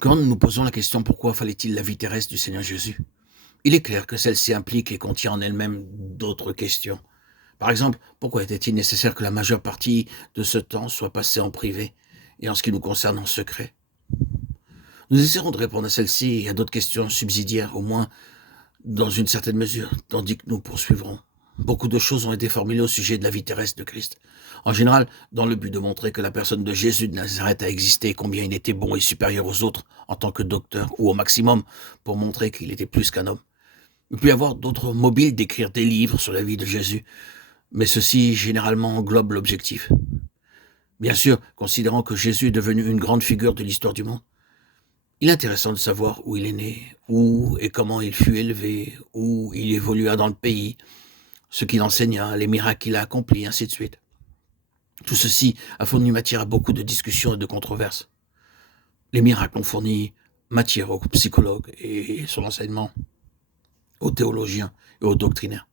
Quand nous nous posons la question pourquoi fallait-il la vie terrestre du Seigneur Jésus, il est clair que celle-ci implique et contient en elle-même d'autres questions. Par exemple, pourquoi était-il nécessaire que la majeure partie de ce temps soit passée en privé et en ce qui nous concerne en secret? Nous essaierons de répondre à celle-ci et à d'autres questions subsidiaires, au moins dans une certaine mesure, tandis que nous poursuivrons. Beaucoup de choses ont été formulées au sujet de la vie terrestre de Christ. En général, dans le but de montrer que la personne de Jésus de Nazareth a existé et combien il était bon et supérieur aux autres en tant que docteur, ou au maximum pour montrer qu'il était plus qu'un homme. Il peut y avoir d'autres mobiles d'écrire des livres sur la vie de Jésus, mais ceci généralement englobe l'objectif. Bien sûr, considérant que Jésus est devenu une grande figure de l'histoire du monde, il est intéressant de savoir où il est né, où et comment il fut élevé, où il évolua dans le pays, ce qu'il enseigna, les miracles qu'il a accomplis, ainsi de suite. Tout ceci a fourni matière à beaucoup de discussions et de controverses. Les miracles ont fourni matière aux psychologues et son enseignement aux théologiens et aux doctrinaires.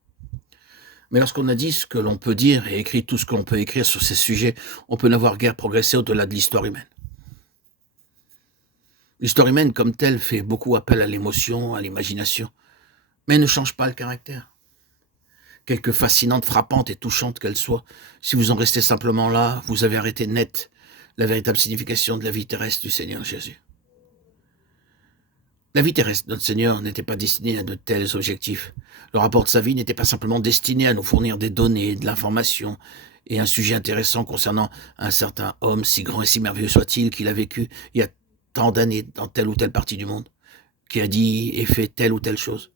Mais lorsqu'on a dit ce que l'on peut dire et écrit tout ce que l'on peut écrire sur ces sujets, on peut n'avoir guère progressé au-delà de l'histoire humaine. L'histoire humaine comme telle fait beaucoup appel à l'émotion, à l'imagination, mais elle ne change pas le caractère. Quelque fascinante, frappante et touchante qu'elle soit, si vous en restez simplement là, vous avez arrêté net la véritable signification de la vie terrestre du Seigneur Jésus. La vie terrestre de notre Seigneur n'était pas destinée à de tels objectifs. Le rapport de sa vie n'était pas simplement destiné à nous fournir des données, de l'information et un sujet intéressant concernant un certain homme, si grand et si merveilleux soit-il, qu'il a vécu il y a tant d'années dans telle ou telle partie du monde, qui a dit et fait telle ou telle chose.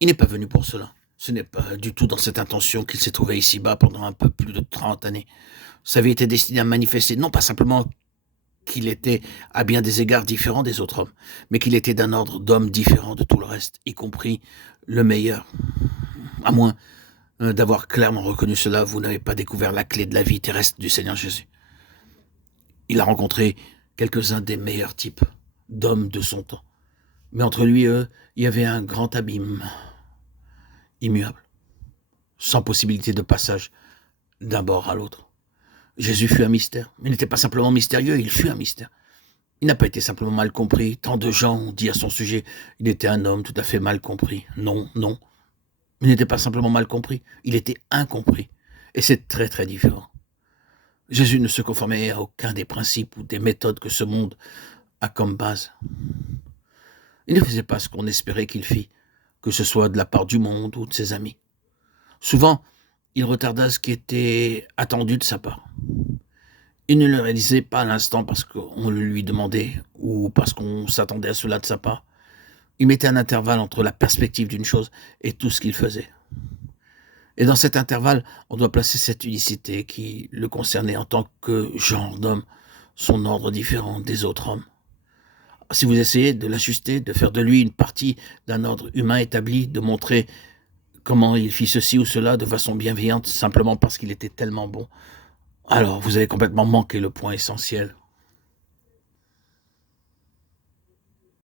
Il n'est pas venu pour cela. Ce n'est pas du tout dans cette intention qu'il s'est trouvé ici-bas pendant un peu plus de 30 années. Sa vie était destinée à manifester non pas simplement qu'il était à bien des égards différent des autres hommes, mais qu'il était d'un ordre d'hommes différent de tout le reste, y compris le meilleur. À moins d'avoir clairement reconnu cela, vous n'avez pas découvert la clé de la vie terrestre du Seigneur Jésus. Il a rencontré quelques-uns des meilleurs types d'hommes de son temps. Mais entre lui et eux, il y avait un grand abîme, immuable, sans possibilité de passage d'un bord à l'autre. Jésus fut un mystère. Il n'était pas simplement mystérieux, il fut un mystère. Il n'a pas été simplement mal compris. Tant de gens ont dit à son sujet, il était un homme tout à fait mal compris. Non, non. Il n'était pas simplement mal compris, il était incompris. Et c'est très très différent. Jésus ne se conformait à aucun des principes ou des méthodes que ce monde a comme base. Il ne faisait pas ce qu'on espérait qu'il fît, que ce soit de la part du monde ou de ses amis. Souvent, il retarda ce qui était attendu de sa part. Il ne le réalisait pas à l'instant parce qu'on le lui demandait ou parce qu'on s'attendait à cela de sa part. Il mettait un intervalle entre la perspective d'une chose et tout ce qu'il faisait. Et dans cet intervalle, on doit placer cette unicité qui le concernait en tant que genre d'homme, son ordre différent des autres hommes. Si vous essayez de l'ajuster, de faire de lui une partie d'un ordre humain établi, de montrer comment il fit ceci ou cela de façon bienveillante, simplement parce qu'il était tellement bon, alors vous avez complètement manqué le point essentiel.